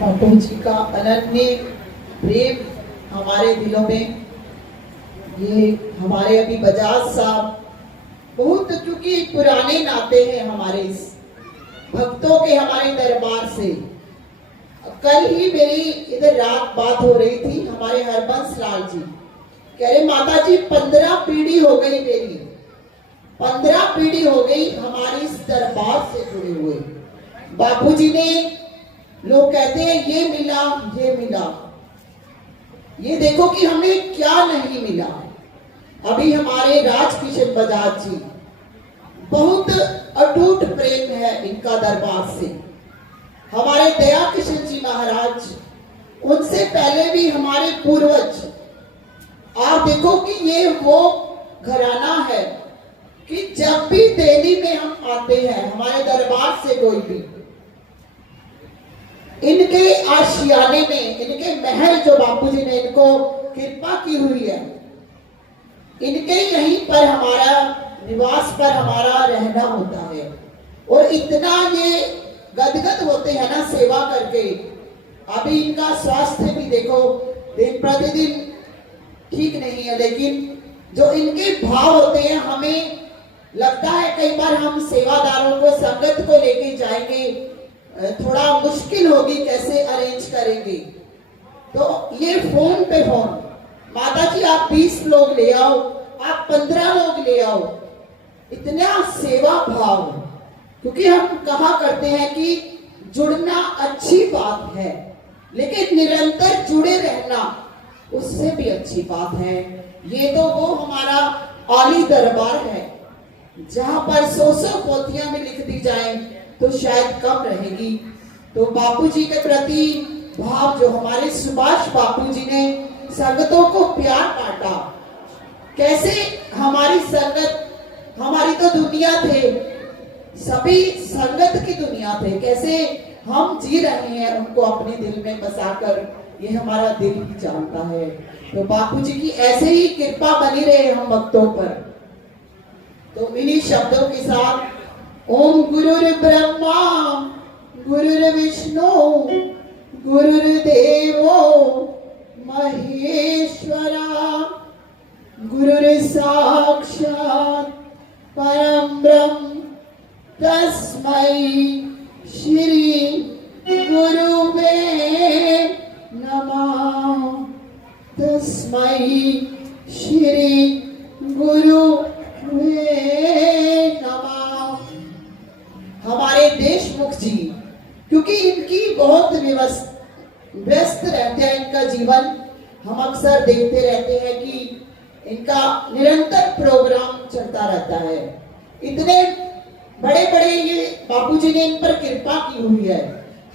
बापू जी का अनन्य प्रेम हमारे दिलों में। ये हमारे अभी बजाज साहब बहुत, क्योंकि पुराने नाते हैं हमारे इस भक्तों के हमारे दरबार से। कल ही मेरी इधर रात बात हो रही थी, हमारे हरबंस लाल जी कह रहे माता जी 15 पीढ़ी हो गई मेरी, 15 पीढ़ी हो गई हमारी इस दरबार से जुड़े हुए। बापू जी ने, लोग कहते हैं ये मिला ये मिला, ये देखो कि हमें क्या नहीं मिला। अभी हमारे राजकिशन बजाज जी, बहुत अटूट प्रेम है इनका दरबार से। हमारे दया किशन जी महाराज, उनसे पहले भी हमारे पूर्वज। आप देखो कि ये वो घराना है कि जब भी दिल्ली में हम आते हैं हमारे दरबार से कोई भी, इनके आशियाने में, इनके महल जो बापूजी ने इनको कृपा की हुई है, इनके यहीं पर हमारा निवास पर हमारा रहना होता है। और इतना ये गदगद होते हैं ना सेवा करके। अभी इनका स्वास्थ्य भी देखो दिन प्रतिदिन ठीक नहीं है, लेकिन जो इनके भाव होते हैं, हमें लगता है कई बार हम सेवादारों को, संगत को लेके जाएंगे, थोड़ा मुश्किल होगी, कैसे अरेंज करेंगे। तो ये फोन पे फोन, माता जी आप 20 लोग ले आओ, आप 15 लोग ले आओ, इतना सेवा भाव। क्योंकि हम कहा करते हैं कि जुड़ना अच्छी बात है, लेकिन निरंतर जुड़े रहना उससे भी अच्छी बात है। ये तो वो हमारा आली दरबार है, जहां पर 100 पोथियां भी लिख दी जाएं तो शायद कम रहेगी। तो बापूजी के प्रति भाव, जो हमारे सुभाष बापूजी ने संगतों को प्यार बांटा, कैसे हमारी संगत, हमारी तो दुनिया थे, सभी संगत की दुनिया थे, कैसे हम जी रहे हैं उनको अपने दिल में बसाकर, ये हमारा दिल ही जानता है। तो बापूजी की ऐसे ही कृपा बनी रहे हम भक्तों पर। तो इन्हीं शब्दों के साथ ओम गुरुर् ब्रह्मा गुरुर्विष्णु गुरुर्देवो महेश्वरा गुरुर् साक्षात् परम ब्रह्म तस्मै श्री गुरुवे नमः। तस्मै श्री गुरुवे नमः। हमारे देशमुख जी, क्योंकि इनकी बहुत व्यस्त रहते हैं इनका जीवन, हम अक्सर देखते रहते हैं कि इनका निरंतर प्रोग्राम चलता रहता है। इतने बड़े बड़े ये बापूजी ने इन पर कृपा की हुई है,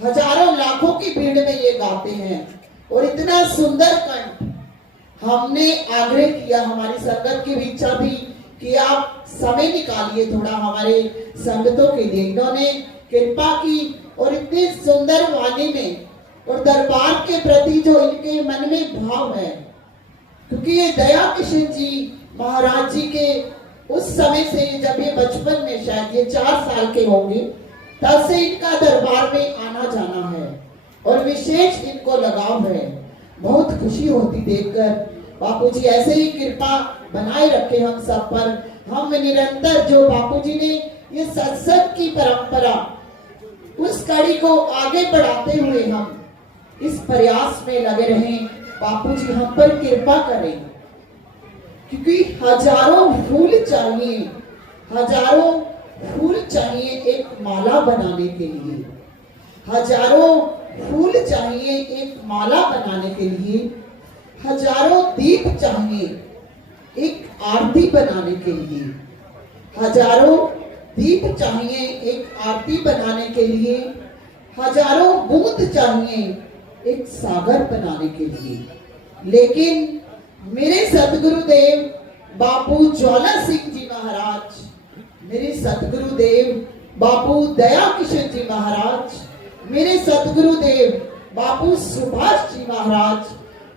हजारों लाखों की भीड़ में ये गाते हैं। और इतना सुंदर कंठ, हमने आग्रह किया, हमारी संगत की इच्छा थी कि आप समय निकालिए थोड़ा हमारे संगतों के लिए। इन्होंने कृपा की और इतनी सुंदर वाणी में, और दरबार के प्रति जो इनके मन में भाव है, क्योंकि ये दया किशन जी महाराज जी के उस समय से, जब ये बचपन में, शायद ये 4 साल के होंगे, तब से इनका दरबार में आना जाना है और विशेष इनको लगाव है। बहुत खुशी होती देखकर। बापूजी ऐसे ही कृपा बनाए रखे हम सब पर। हम निरंतर जो बापूजी ने ये सत्संग की परंपरा, उस कड़ी को आगे बढ़ाते हुए हम इस प्रयास में लगे रहें। बापूजी हम पर कृपा करें, क्योंकि हजारों फूल चाहिए, हजारों फूल चाहिए एक माला बनाने के लिए, हजारों फूल चाहिए एक माला बनाने के लिए, हजारों दीप चाहिए एक आरती बनाने के लिए, हजारों दीप चाहिए एक आरती बनाने के लिए, हजारों बूंद चाहिए एक सागर बनाने के लिए। लेकिन मेरे सतगुरुदेव बापू ज्वाला सिंह जी महाराज, मेरे सतगुरुदेव बापू दया किशन जी महाराज, मेरे सतगुरुदेव बापू सुभाष जी महाराज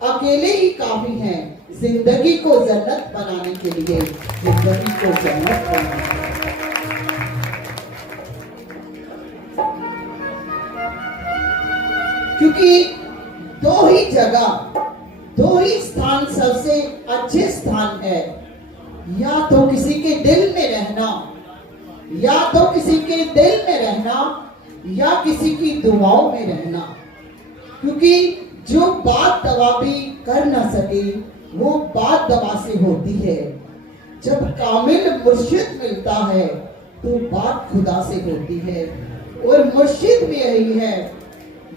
अकेले ही काफी हैं जिंदगी को जन्नत बनाने के लिए, जिंदगी को जन्नत बनाने के लिए। क्योंकि दो ही जगह, दो ही स्थान सबसे अच्छे स्थान है, या तो किसी के दिल में रहना, या तो किसी के दिल में रहना, या किसी की दुआओं में रहना। क्योंकि जो बात दवा भी कर ना सके वो बात दवा से होती है। जब कामिल मुर्शिद मिलता है तो बात खुदा से होती है। और मुर्शिद में यही है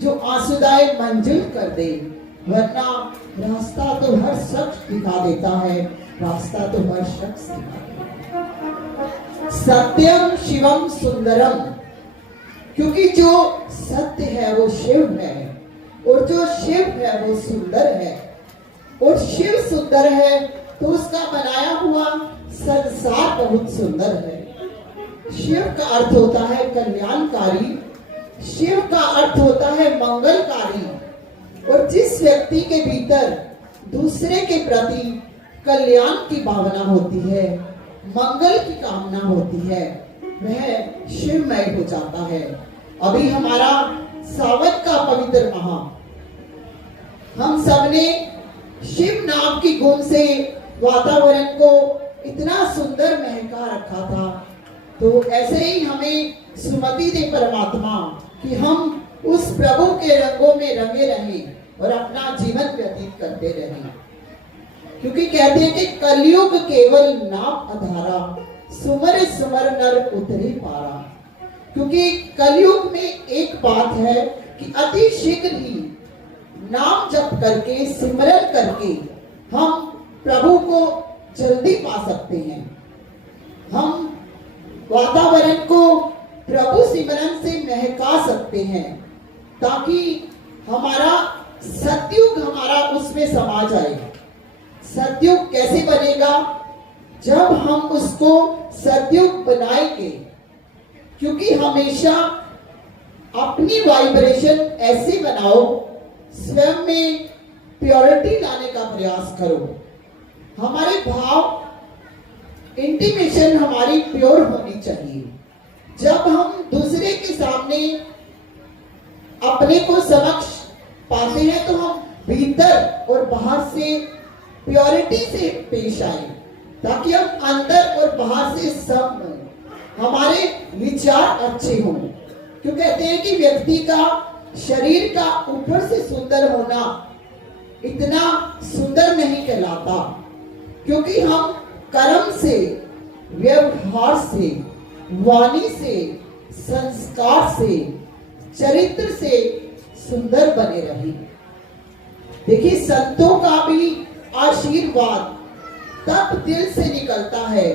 जो आसुदाए मंजिल कर दे, वरना रास्ता तो हर शख्स दिखा देता है, रास्ता तो हर शख्स दिखा देता है। सत्यम शिवम सुंदरम, क्योंकि जो सत्य है वो शिव है, और जो शिव है वो सुंदर है। और शिव सुंदर है तो उसका बनाया हुआ संसार बहुत सुंदर है। शिव का अर्थ होता है कल्याणकारी, शिव का अर्थ होता है मंगलकारी। और जिस व्यक्ति के भीतर दूसरे के प्रति कल्याण की भावना होती है, मंगल की कामना होती है, वह शिवमय हो जाता है। अभी हमारा सावन का पवित्र माह, हम सबने शिव नाम की गुण से वातावरण को इतना सुंदर महका रखा था। तो ऐसे ही हमें सुमति दे परमात्मा कि हम उस प्रभु के रंगों में रंगे रहें और अपना जीवन व्यतीत करते रहें। क्योंकि कहते हैं कि कलयुग केवल नाम आधारा, सुमर सुमर नर उतरे पारा। क्योंकि कलयुग में एक बात है कि अति शीघ्र ही नाम जप करके, सिमरन करके हम प्रभु को जल्दी पा सकते हैं। हम वातावरण को प्रभु सिमरन से महका सकते हैं, ताकि हमारा सतयुग हमारा उसमें समा जाए। सतयुग कैसे बनेगा? जब हम उसको सतयुग बनाएंगे। क्योंकि हमेशा अपनी वाइब्रेशन ऐसे बनाओ, स्वयं में प्योरिटी लाने का प्रयास करो। हमारे भाव, इंटीमेशन हमारी प्योर होनी चाहिए। जब हम दूसरे के सामने अपने को समक्ष पाते हैं तो हम भीतर और बाहर से प्योरिटी से पेश आए, ताकि हम अंदर और बाहर से सम हों, हमारे विचार अच्छे हों। क्यों कहते हैं कि व्यक्ति का शरीर का ऊपर से सुंदर होना इतना सुंदर नहीं कहलाता, क्योंकि हम कर्म से, व्यवहार से, वाणी से, संस्कार से, चरित्र से सुंदर बने रहे। देखिए, संतों का भी आशीर्वाद तब दिल से निकलता है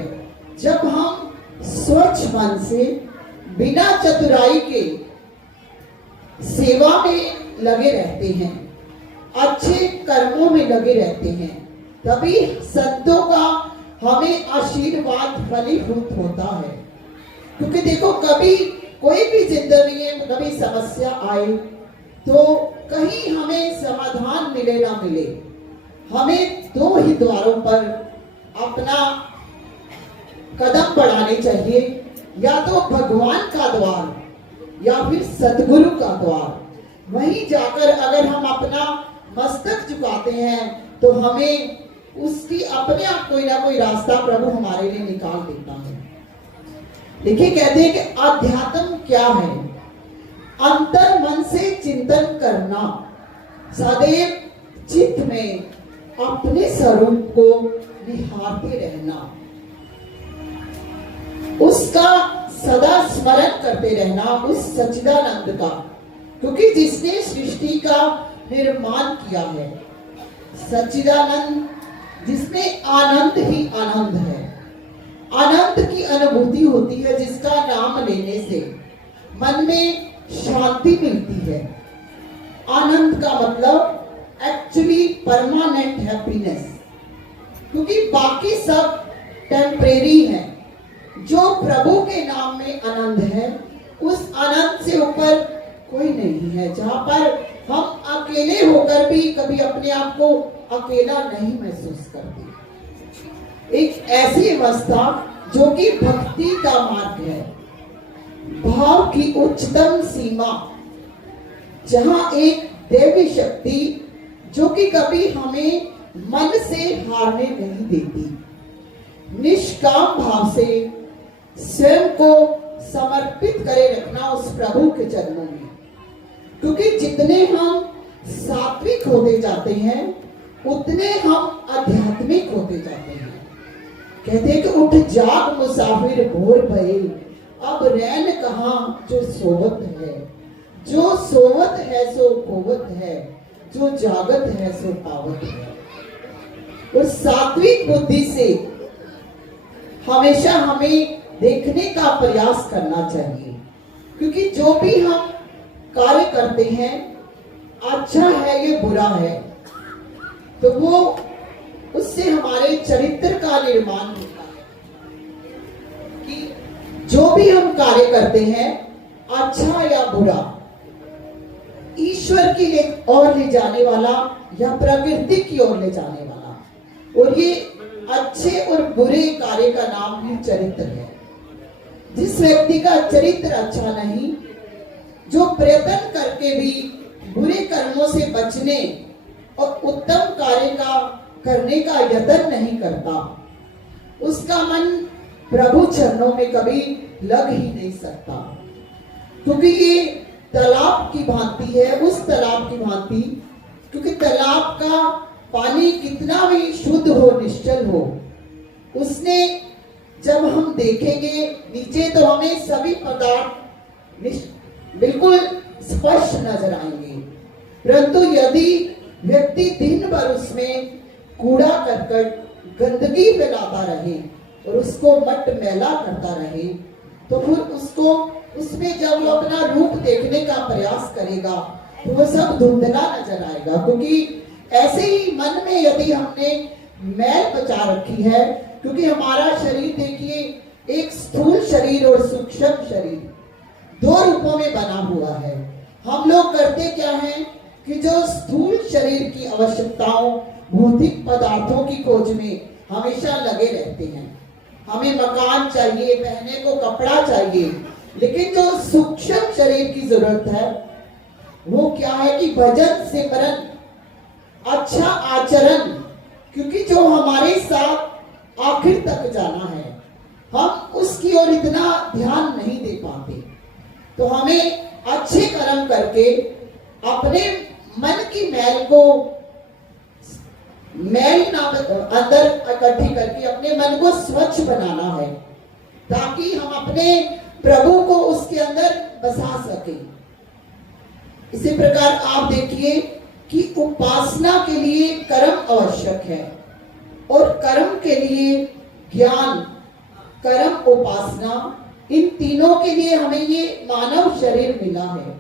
जब हम स्वच्छ मन से, बिना चतुराई के सेवा में लगे रहते हैं, अच्छे कर्मों में लगे रहते हैं। तभी संतों का हमें आशीर्वाद फलीभूत होता है। क्योंकि देखो, कभी कोई भी जिंदगी में कभी समस्या आए तो कहीं हमें समाधान मिले ना मिले, हमें दो ही द्वारों पर अपना कदम बढ़ाने चाहिए, या तो भगवान का द्वार या फिर सदगुरु का द्वार। वहीं जाकर अगर हम अपना मस्तक झुकाते हैं तो हमें उसकी अपने आप कोई ना कोई रास्ता प्रभु हमारे लिए निकाल देता है। देखिए, कहते हैं कि अध्यात्म क्या है? अंतर मन से चिंतन करना, सदैव चित्त में अपने स्वरूप को निहारते रहना, उसका सदा स्मरण करते रहना, उस सच्चिदानंद का। क्योंकि जिसने सृष्टि का निर्माण किया है, सच्चिदानंद, जिसमें आनंद ही आनंद है, आनंद की अनुभूति होती है, जिसका नाम लेने से मन में शांति मिलती है। आनंद का मतलब एक्चुअली परमानेंट हैप्पीनेस। क्योंकि बाकी सब टेम्परेरी है, जो प्रभु के नाम में आनंद है, उस आनंद से ऊपर कोई नहीं है। जहां पर हम अकेले होकर भी कभी अपने आप को अकेला नहीं महसूस करते। एक ऐसी अवस्था जो कि भक्ति का मार्ग है, भाव की उच्चतम सीमा, जहां एक देवी शक्ति जो कि कभी हमें मन से हारने नहीं देती। निष्काम भाव से स्वयं को समर्पित करे रखना उस प्रभु के चरणों में, क्योंकि जितने हम सात्विक होते जाते हैं उतने हम आध्यात्मिक होते जाते हैं। कहते हैं कि उठ जाग मुसाफिर भोर भये, अब रैन कहाँ जो सोवत है, जो सोवत है सो खोवत है, जो जागत है सो पावत है। और सात्विक बुद्धि से हमेशा हमें देखने का प्रयास करना चाहिए, क्योंकि जो भी हम कार्य करते हैं अच्छा है ये बुरा है, तो वो उससे हमारे चरित्र का निर्माण होता है कि जो भी हम कार्य करते हैं अच्छा या बुरा, ईश्वर की ओर ले जाने वाला या प्रकृति की ओर ले जाने वाला, और ये अच्छे और बुरे कार्य का नाम ही चरित्र है। जिस व्यक्ति का चरित्र अच्छा नहीं, जो प्रयत्न करके भी बुरे कर्मों से बचने और उत्तम कार्य का करने का यत्न नहीं करता, उसका मन प्रभु चरणों में कभी लग ही नहीं सकता। क्योंकि ये तालाब की भांति है, उस तालाब की भांति, क्योंकि तालाब का पानी कितना भी शुद्ध हो, निश्चल हो, उसने जब हम देखेंगे नीचे तो हमें सभी पदार्थ बिल्कुल स्पष्ट नजर आएंगे, परंतु यदि व्यक्ति दिन भर उसमें कूड़ा करकट गंदगी फैलाता रहे और उसको मट मैला करता रहे, तो फिर उसको उसमें जब वो अपना रूप देखने का प्रयास करेगा तो वो सब धुंधला नजर आएगा। क्योंकि ऐसे ही मन में यदि हमने मैल बचा रखी है, क्योंकि हमारा शरीर देखिए एक स्थूल शरीर और सूक्ष्म शरीर दो रूपों में बना हुआ है। हम लोग करते क्या है कि जो स्थूल शरीर की आवश्यकताओं, भौतिक पदार्थों की खोज में हमेशा लगे रहते हैं। हमें मकान चाहिए, पहनने को कपड़ा चाहिए, लेकिन जो सूक्ष्म शरीर की जरूरत है वो क्या है कि भजन, सिमरन, अच्छा आचरण, क्योंकि जो हमारे साथ आखिर तक जाना है हम उसकी ओर इतना ध्यान नहीं दे पाते। तो हमें अच्छे कर्म करके अपने मन की मैल को अंदर इकट्ठी करके अपने मन को स्वच्छ बनाना है, ताकि हम अपने प्रभु को उसके अंदर बसा सके। इसी प्रकार आप देखिए कि उपासना के लिए कर्म आवश्यक है, और कर्म के लिए ज्ञान, कर्म, उपासना, इन तीनों के लिए हमें ये मानव शरीर मिला है।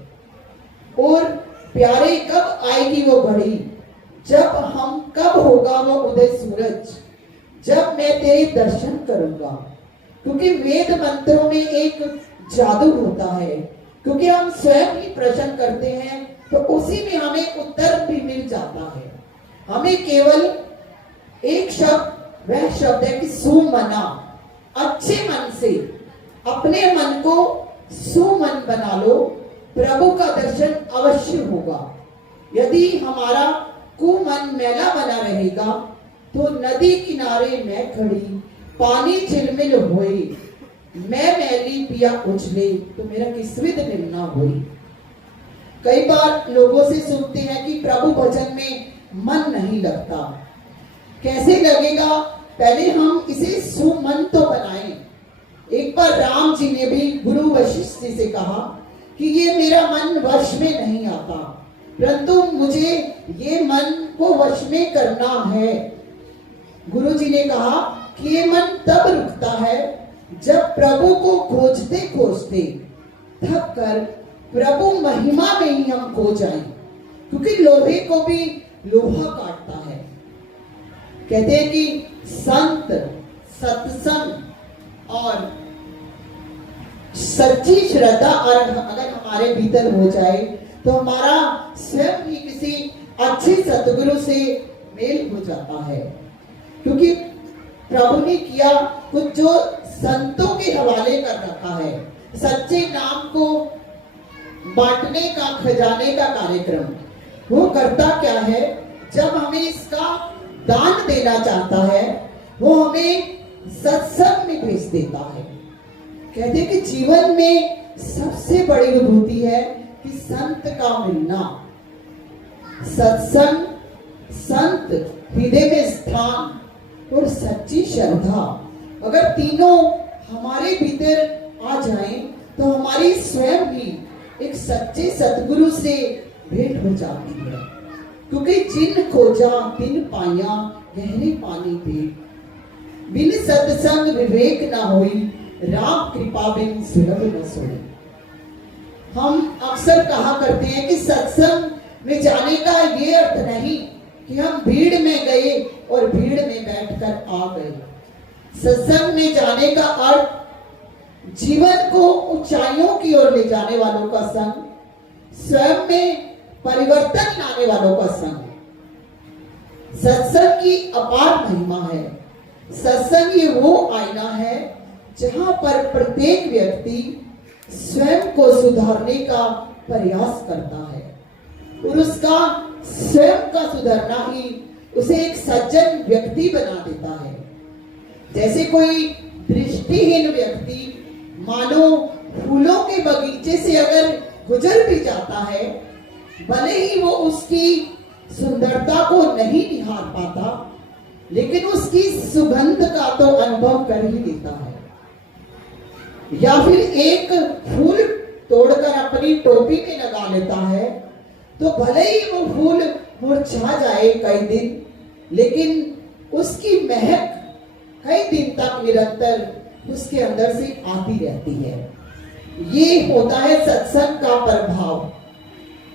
और प्यारे, कब आएगी वो घड़ी, जब हम, कब होगा वो उदय सूरज, जब मैं तेरे दर्शन करूंगा। क्योंकि वेद मंत्रों में एक जादू होता है, क्योंकि हम स्वयं ही प्रश्न करते हैं तो उसी में हमें उत्तर भी मिल जाता है। हमें केवल एक शब्द, वह शब्द है कि सुमना, अच्छे मन से अपने मन को सुमन बना लो, प्रभु का दर्शन अवश्य होगा। यदि हमारा कुमन मैला बना रहेगा तो नदी किनारे मैं खड़ी, पानी झिलमिल होए, मैं मैली पिया उछले, तो मेरा किस्मत मिलना होई। कई बार लोगों से सुनते हैं कि प्रभु भजन में मन नहीं लगता। कैसे लगेगा? पहले हम इसे सुमन तो बनाएं। एक बार राम जी ने भी गुरु वशिष्ठ जी से कहा कि ये मेरा मन वश में नहीं आता, परंतु मुझे ये मन को वश में करना है। गुरु जी ने कहा कि ये मन तब रुकता है जब प्रभु को खोजते खोजते थक कर प्रभु महिमा में ही हम खो जाएं, क्योंकि लोहे को भी लोहा काटता है। कहते हैं कि संत, सत्संग और सच्ची श्रद्धा अगर हमारे भीतर हो जाए तो हमारा स्वयं ही किसी अच्छे सतगुरु से मेल हो जाता है। क्योंकि प्रभु ने किया कुछ जो संतों के हवाले कर रखा है, सच्चे नाम को बांटने का, खजाने का कार्यक्रम। वो करता क्या है, जब हमें इसका दान देना चाहता है वो हमें सत्संग में भेज देता है। कहते कि जीवन में सबसे बड़ी विभूति है कि संत का मिलना, सत्संग, संत, हृदय में स्थान और सच्ची श्रद्धा। अगर तीनों हमारे भीतर आ जाएं तो हमारी स्वयं ही एक सच्चे सतगुरु से भेंट हो जाती है। क्योंकि जिन खोजा तिन पाया गहरे पानी पे, बिन सत्संग विवेक न होई, राम कृपा बिन सुलभ न सोई। हम अक्सर कहा करते हैं कि सत्संग में जाने का ये अर्थ नहीं कि हम भीड़ में गए और भीड़ में बैठकर आ गए। सत्संग में जाने का अर्थ जीवन को ऊंचाइयों की ओर ले जाने वालों का संग, स्वयं में परिवर्तन लाने वालों का संग। सत्संग की अपार महिमा है। सत्संग ये वो आईना है जहां पर प्रत्येक व्यक्ति स्वयं को सुधारने का प्रयास करता है और उसका स्वयं का सुधरना ही उसे एक सज्जन व्यक्ति बना देता है। जैसे कोई दृष्टिहीन व्यक्ति मानो फूलों के बगीचे से अगर गुजर भी जाता है, भले ही वो उसकी सुंदरता को नहीं निहार पाता, लेकिन उसकी सुगंध का तो अनुभव कर ही लेता है। या फिर एक फूल तोड़कर अपनी टोपी में लगा लेता है, तो भले ही वो फूल मुरझा जाए कई दिन, लेकिन उसकी महक कई दिन तक निरंतर उसके अंदर से आती रहती है। ये होता है सत्संग का प्रभाव।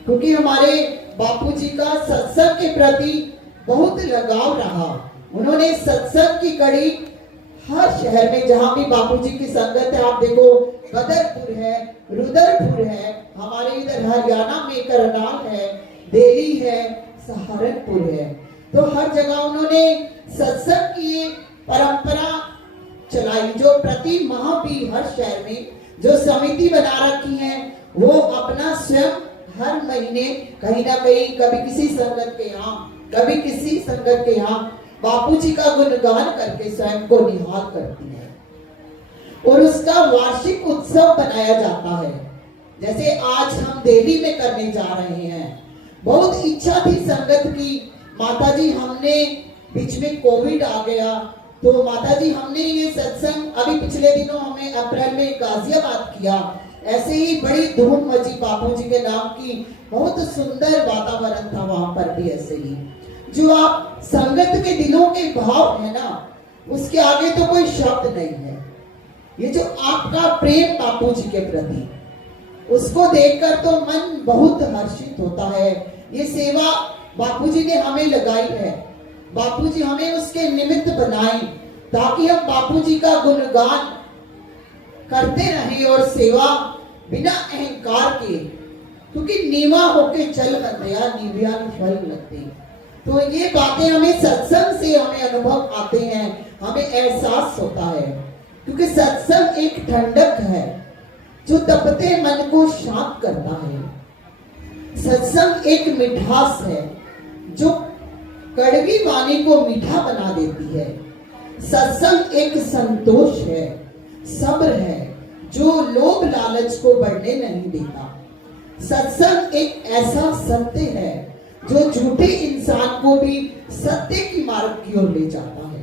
क्योंकि हमारे बापूजी का सत्संग के प्रति बहुत लगाव रहा। उन्होंने सत्संग की कड़ी हर शहर में, जहां भी बापूजी की संगत है, आप देखो बदरपुर है, रुद्रपुर है, हमारे इधर हरियाणा में करनाल है, दिल्ली है, सहारनपुर है, तो हर जगह उन्होंने सत्संग की परंपरा चलाई। जो प्रति माह भी हर शहर में जो समिति बना रखी है, वो अपना स्वयं हर महीने कहीं ना कहीं, कभी किसी संगत के यहाँ, कभी किसी संगत के यहाँ बापूजी का गुणगान करके स्वयं को निहाल करती है और उसका वार्षिक उत्सव बनाया जाता है। जैसे आज हम दिल्ली में करने जा रहे हैं। बहुत इच्छा थी संगत की, माताजी हमने बीच में कोविड आ गया, तो माताजी हमने ये सत्संग अभी पिछले दिनों हमें अप्रैल में गाजियाबाद किया, ऐसे ही बड़ी धूम मची बापूजी के नाम की, बहुत सुंदर वातावरण था वहां पर भी। ऐसे ही जो आप संगत के दिलों के भाव है ना, उसके आगे तो कोई शब्द नहीं है। ये जो आपका प्रेम बापूजी के प्रति, उसको देखकर तो मन बहुत हर्षित होता है। ये सेवा बापूजी ने हमें लगाई है, बापूजी हमें उसके निमित्त बनाए ताकि हम बापूजी का गुणगान करते रहें और सेवा बिना अहंकार के, क्योंकि नीवा होके चल बंदया निव्या फल लगते। तो ये बातें हमें सत्संग से हमें अनुभव आते हैं, हमें एहसास होता है। क्योंकि सत्संग एक ठंडक है जो तपते मन को शांत करता है। सत्संग एक मिठास है जो कड़वी वाणी को मीठा बना देती है। सत्संग एक संतोष है, सब्र है जो लोभ लालच को बढ़ने नहीं देता। सत्संग एक ऐसा सत्य है जो झूठे इंसान को भी सत्य की मार्ग की ओर ले जाता है।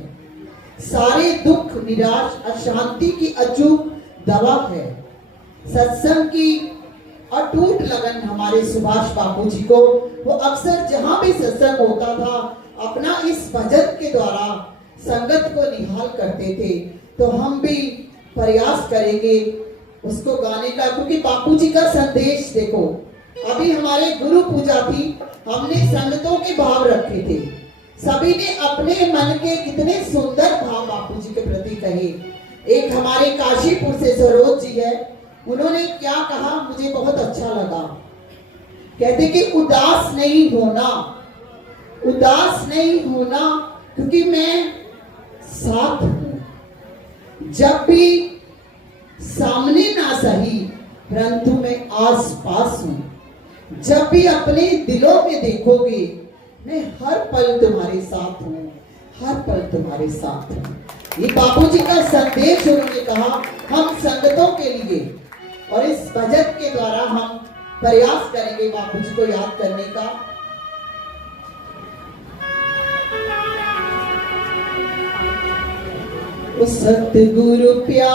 सारे दुख, निराश, अशांति की अचूक दवा है। सत्संग की अटूट लगन हमारे सुभाष बापूजी को, वो अक्सर जहां भी सत्संग होता था अपना इस भजन के द्वारा संगत को निहाल करते थे। तो हम भी प्रयास करेंगे उसको गाने का, क्योंकि बापूजी का संदेश देखो, अभी हमारे गुरु पूजा थी, हमने संगतों के भाव रखे थे, सभी ने अपने मन के कितने सुंदर भाव बापूजी के प्रति कहे। एक हमारे काशीपुर से सरोज जी है, उन्होंने क्या कहा मुझे बहुत अच्छा लगा। कहते कि उदास नहीं होना, उदास नहीं होना, क्योंकि मैं साथ हूं। जब भी सामने ना सही परंतु मैं आस पास हूं। जब भी अपने दिलों में देखोगे, मैं हर पल तुम्हारे साथ हूँ, हर पल तुम्हारे साथ हूँ। ये बापूजी का संदेश उन्होंने कहा हम संगतों के लिए, और इस भजन के द्वारा हम प्रयास करेंगे बापूजी को याद करने का। सतगुरु प्यारे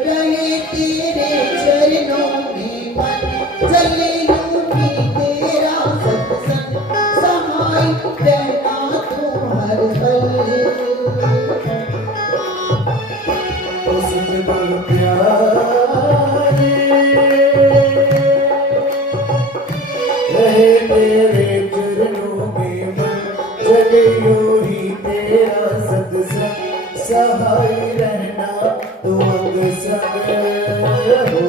रहे तेरे चरणों में मन, चले यूं ही तेरा सत्संग, सहाय रहना तू हर पल। सतगुरु प्यारे रहे तेरे चरणों में मन, चले यूं ही तेरा सत्संग, सहाय रहना तू अंग संग हो।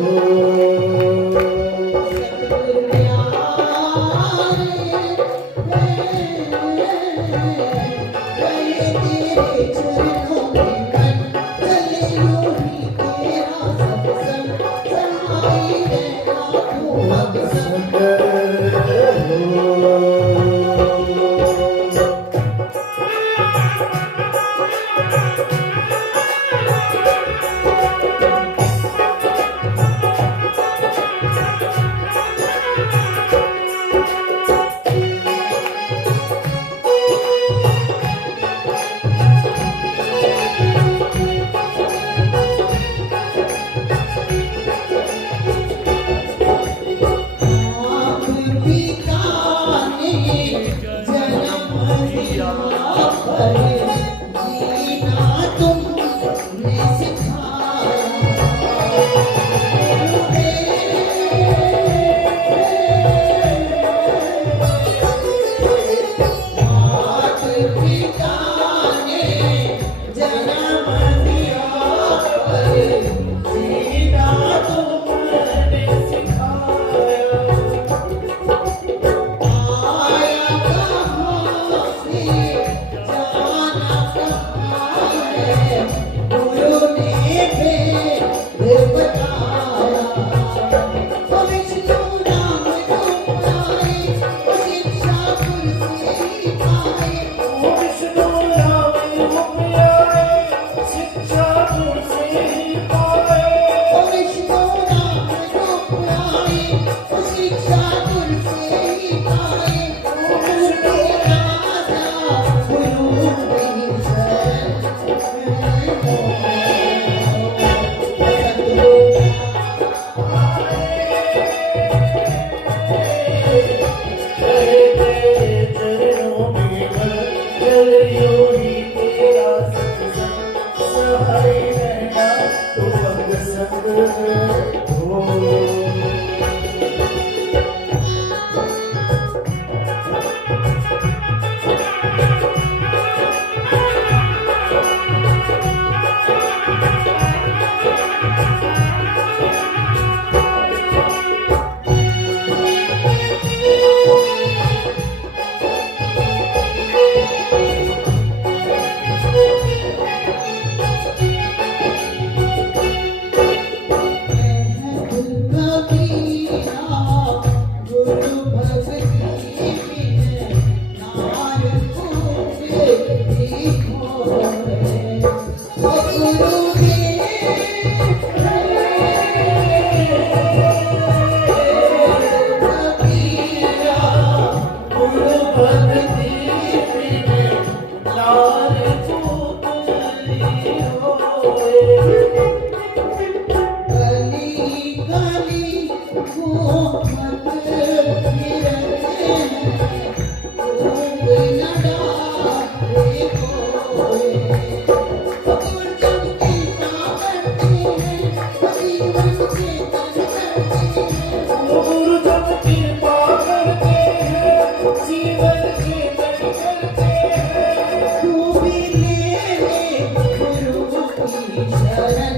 शरण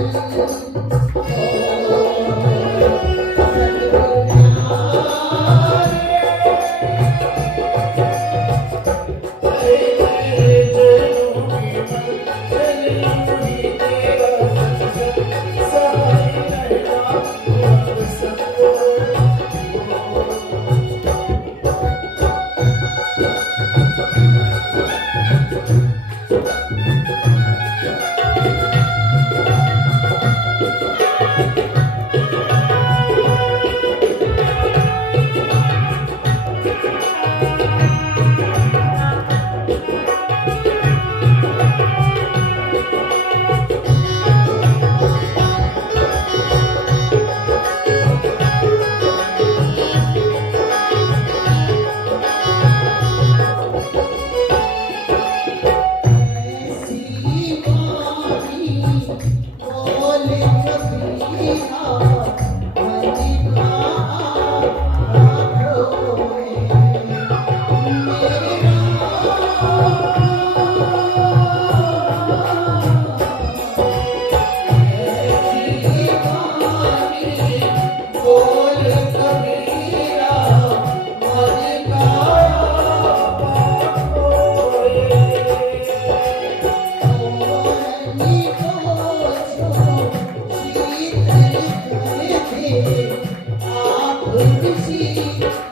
आप खुशी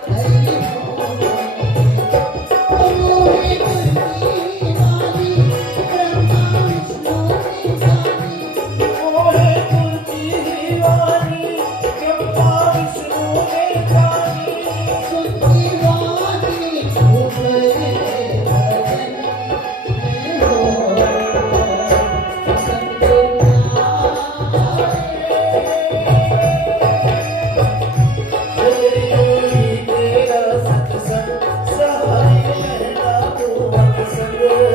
हरि मोहे तुलसी वाली ब्रह्मा विष्णु ने जानी मोहे तुलसी वाली ब्रह्मा विष्णु ने जानी सुनती वाणी ऊपर भजन हो चलियो ही तेरा सत्संग सहाय रहना तू अक्सर नहीं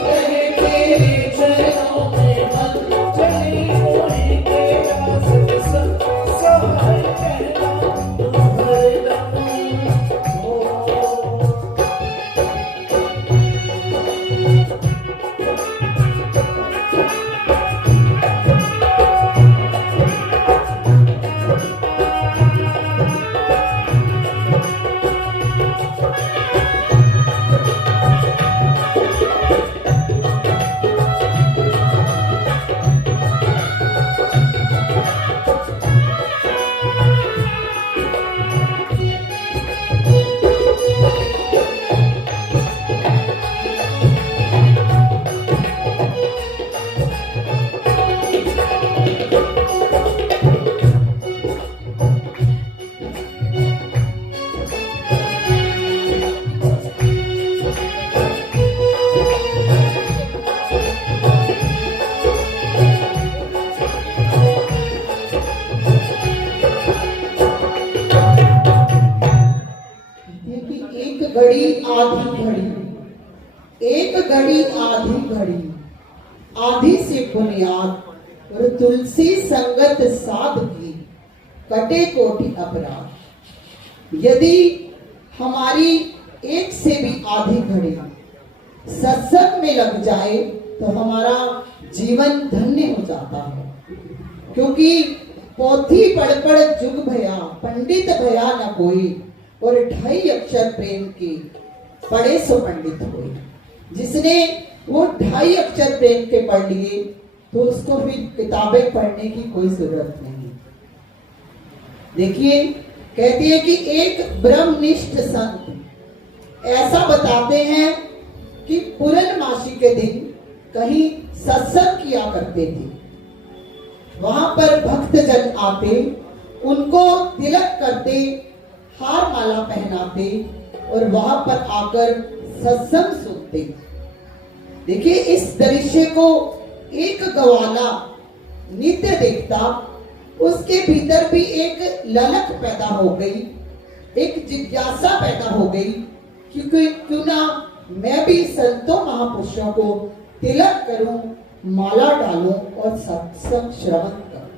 रहे तेरे चरणों में मन चलियो ही तेरा सत्संग सहाय रहना तू हरदम हो एक घड़ी आधी घड़ी एक घड़ी आधी घड़ी आधी से बुनियाद और तुलसी संगत साध की कटे कोटि अपराध। यदि हमारी एक से भी आधी घड़ी सत्संग में लग जाए तो हमारा जीवन धन्य हो जाता है, क्योंकि पोथी पढ़ पढ़ जुग भया पंडित भया न कोई और 2.5 अक्षर प्रेम के पढ़े सो पंडित हुए। जिसने वो 2.5 अक्षर प्रेम के पढ़ लिए तो उसको फिर किताबें पढ़ने की कोई जरूरत नहीं। देखिए कहते हैं कि एक ब्रह्मनिष्ठ संत ऐसा बताते हैं कि पूर्णमासी के दिन कहीं सत्संग किया करते थे। वहां पर भक्तजन आते, उनको तिलक करते, हार माला पहनाते और वहां पर आकर सत्संग सुनते। देखिए इस दृश्य को एक ग्वाला नित्य देखता, उसके भीतर भी एक ललक पैदा हो गई, एक जिज्ञासा पैदा हो गई, क्योंकि क्यों ना मैं भी संतों महापुरुषों को तिलक करूं, माला डालो और सत्संग श्रवण करो।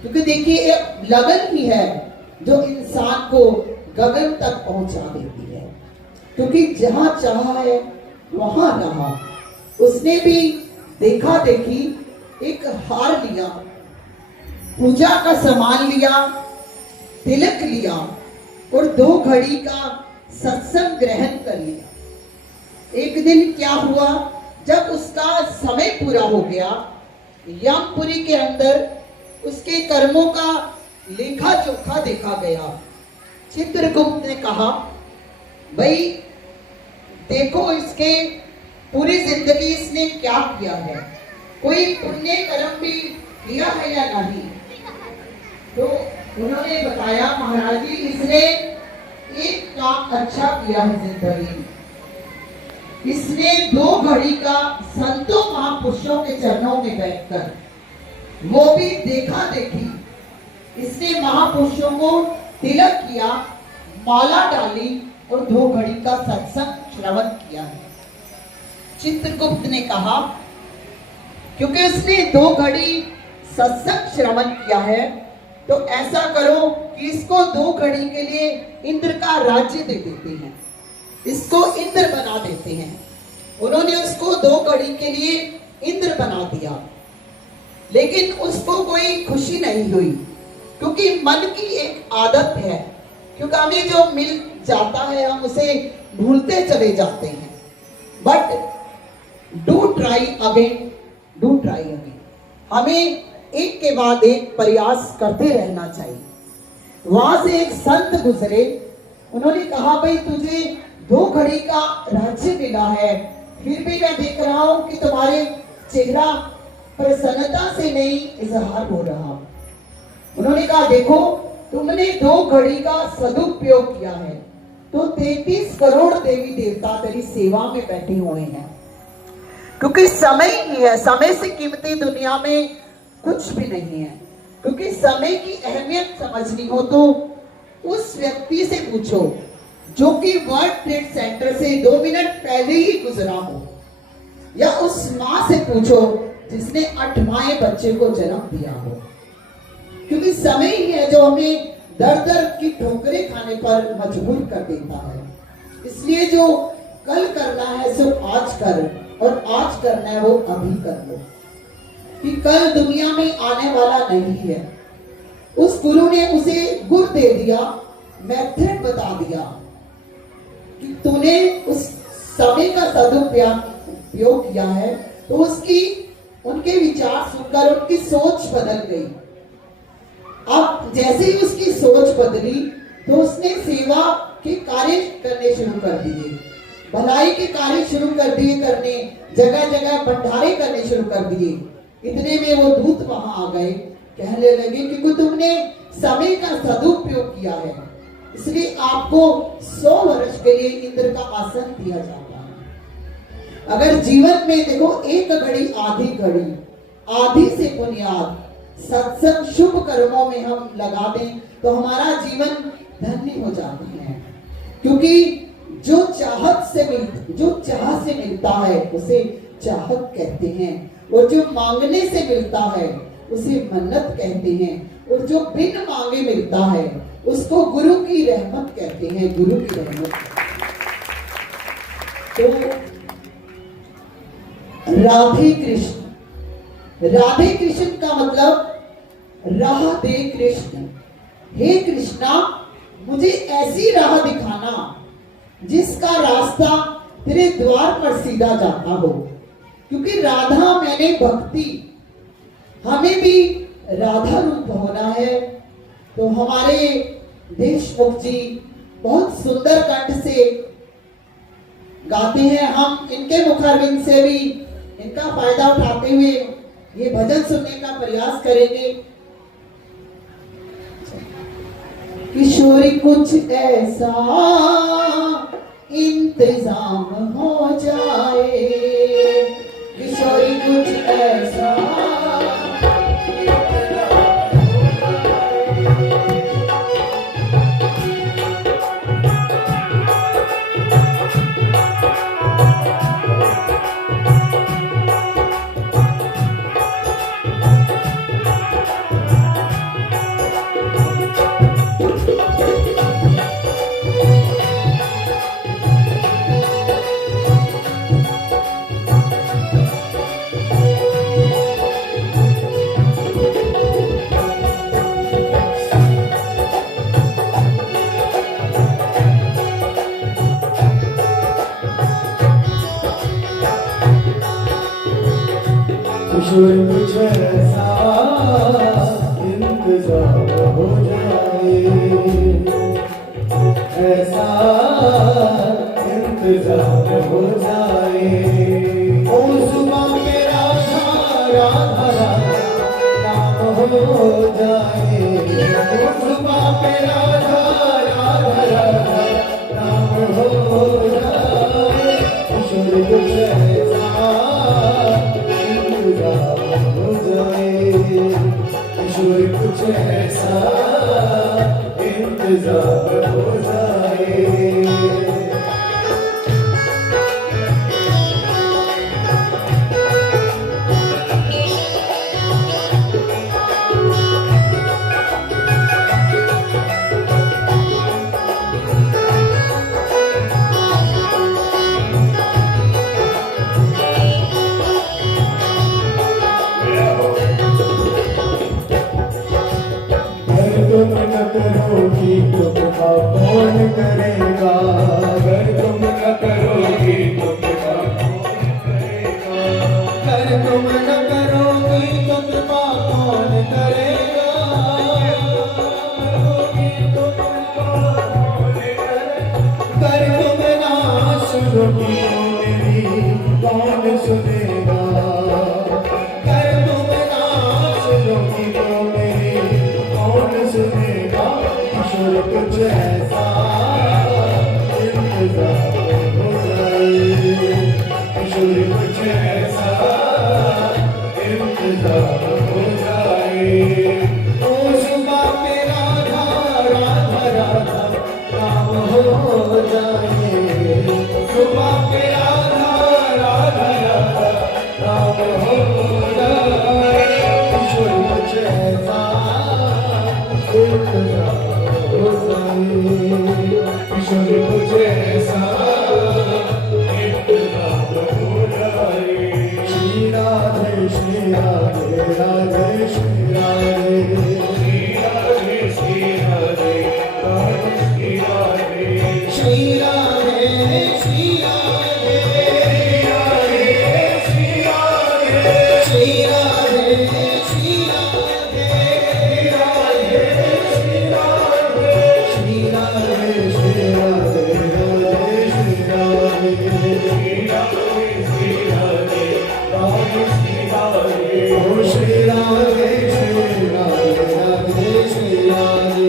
क्योंकि देखिए एक लगन ही है जो इंसान को गगन तक पहुंचा देती है। क्योंकि जहां चाहा है वहां रहा। उसने भी देखा देखी एक हार लिया, पूजा का सामान लिया, तिलक लिया और 2 घड़ी का सत्संग ग्रहण कर लिया। एक दिन क्या हुआ, जब उसका समय पूरा हो गया, यमपुरी के अंदर उसके कर्मों का लेखा जोखा देखा गया। चित्रगुप्त ने कहा, भाई देखो इसके पूरी जिंदगी इसने क्या किया है, कोई पुण्य कर्म भी किया है या नहीं। तो उन्होंने बताया, महाराज जी इसने एक काम अच्छा किया है जिंदगी में। इसने 2 घड़ी का संतों महापुरुषों के चरणों में बैठकर, वो भी देखा देखी, इसने महापुरुषों को तिलक किया, माला डाली और 2 घड़ी का सत्संग श्रवण किया है। चित्रगुप्त ने कहा, क्योंकि उसने 2 घड़ी सत्संग श्रवण किया है, तो ऐसा करो कि इसको 2 घड़ी के लिए इंद्र का राज्य दे देते हैं, इसको इंद्र बना देते हैं। उन्होंने उसको 2 घड़ी के लिए इंद्र बना दिया, लेकिन उसको कोई खुशी नहीं हुई, क्योंकि मन की एक आदत है, क्योंकि हमें जो मिल जाता है हम उसे भूलते चले जाते हैं। But do try again, do try again. हमें एक के बाद एक प्रयास करते रहना चाहिए। वहां से एक संत गुजरे, उन्होंने कहा, भाई तुझे 2 घड़ी का राज्य मिला है, फिर भी मैं देख रहा हूं कि तुम्हारे चेहरा प्रसन्नता से नहीं इजहार हो रहा। उन्होंने कहा, देखो तुमने 2 घड़ी का सदुपयोग किया है, तो 33 करोड़ देवी देवता तेरी सेवा में बैठे हुए हैं। क्योंकि समय ही है, समय से कीमती दुनिया में कुछ भी नहीं है। क्योंकि समय की अहमियत समझनी हो तो उस व्यक्ति से पूछो जो कि वर्ल्ड ट्रेड सेंटर से 2 मिनट पहले ही गुजरा हो, या उस माँ से पूछो जिसने 8 माह बच्चे को जन्म दिया हो। क्योंकि समय ही है जो हमें दर दर की ठोकरें खाने पर मजबूर कर देता है। इसलिए जो कल करना है सो आज कर, और आज करना है वो अभी कर लो, कि कल दुनिया में आने वाला नहीं है। उस गुरु ने उसे गुर दे दिया, मेथड बता दिया कि तूने उस समय का सदुपयोग किया है, तो उनके विचार सुनकर उनकी सोच बदल गई। अब जैसे ही उसकी सोच बदली तो उसने सेवा के कार्य करने शुरू कर दिए, भलाई के कार्य शुरू कर दिए करने, जगह जगह भंडारे करने शुरू कर दिए। इतने में वो दूत वहां आ गए, कहने लगे कि तुमने समय का सदुपयोग किया है, इसलिए आपको 100 वर्ष के लिए इंद्र का आसन दिया जाता है। अगर जीवन में देखो, एक घड़ी आधी घड़ी, आधी से बुनियाद सत्संग शुभ कर्मों में हम लगा दें तो हमारा जीवन धन्य हो जाता है। क्योंकि जो चाह से मिलता है उसे चाहत कहते हैं, और जो मांगने से मिलता है उसे मन्नत कहते हैं, और जो बिन मांगे मिलता है उसको गुरु की रहमत कहते हैं, गुरु की रहमत। तो राधे कृष्ण का मतलब राह दे कृष्ण। हे कृष्णा, मुझे ऐसी राह दिखाना जिसका रास्ता तेरे द्वार पर सीधा जाता हो। क्योंकि राधा मैंने भक्ति, हमें भी राधा रूप होना है। तो हमारे देशमुख जी बहुत सुंदर कंठ से गाते हैं, हम इनके मुखारविंद से भी इनका फायदा उठाते हुए ये भजन सुनने का प्रयास करेंगे। किशोरी कुछ ऐसा इंतजाम हो जाए, किशोरी कुछ ऐसा कुछ ऐसा इंतजार हो जाए, ऐसा इंतजार हो जाए। ओ सुबह पे राधा राधा राधा नाम हो जाए, ओ सुबह पे राधा राधा राधा नाम हो जाए। ईश्वर कुछ ऐसा इंतजार हो जाए, ईश्वर कुछ ऐसा इंतजार हो जाए। अगर तुम न करोगी तो कृपा कौन करेगा, अगर तुम न करोगी तो कृपा कौन करेगा, अगर तुम न करोगी तो कृपा कौन करेगा, तो कृपा कौन करेगा। अगर तुम ना सुनोगी तो मेरी कौन सुनेगा, अगर तुम ना सुनोगी तो मेरी कौन सुनेगा। ईश्वर कुछ ऐसा इंतजार हो जाए, ईश्वर कुछ ऐसा इंतजार हो जाए। ओ सुबह पे राधा राधा राधा नाम हो जाए, सुबह पे राधा राधा राधा नाम हो जाए। ईश्वर कुछ ऐसा इंतजार हो जाए, ईश्वर कुछ ऐसा इंतजार हो जाए। श्री राधे श्री राधे राधे श्री राधे, श्री राधे श्री राधे राधे श्री राधे, श्री राधे श्री राधे श्री राधे, श्री राधे श्री राधे श्री राधे, श्री राधे श्री राधे राधे श्री राधे, श्री राधे श्री राधे राधे श्री राधे। ओ श्री राधे श्री राधे राधे श्री राधे,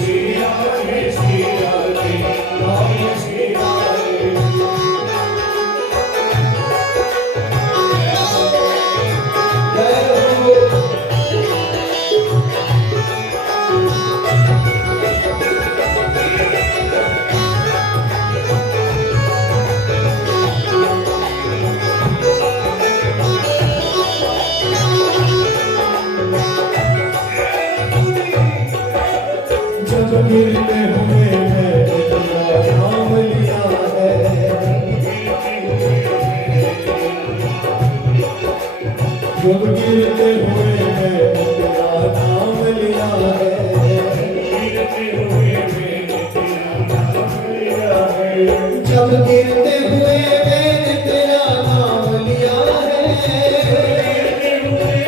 श्री राधे श्री राधे राधे श्री राधे। जय हो। जब गिरते हुए मैंने तेरा नाम लिया है, जब गिरते हुए मैंने तेरा नाम लिया है, गिरते हुए मैंने तेरा नाम लिया है, जब गिरते हुए मैंने तेरा नाम लिया है, गिरते हुए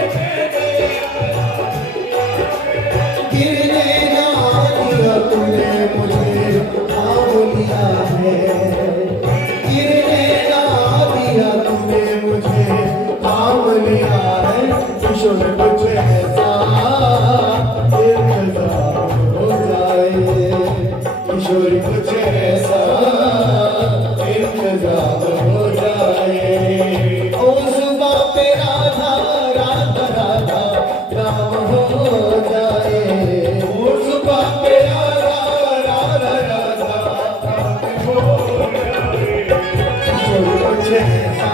गिरने ना दिया तुमने मुझे थाम लिया है, गिरने ना दिया तुमने मुझे थाम लिया है। ईश्वर कुछ ऐसा इंतजार हो जाए, ईश्वर कुछ ऐसा इंतजार हो जाए। ओ सुबह पे राधा राधा राधा नाम हो जाए, ओ सुबह पे राधा राधा राधा नाम हो जाए। ईश्वर कुछ ऐसा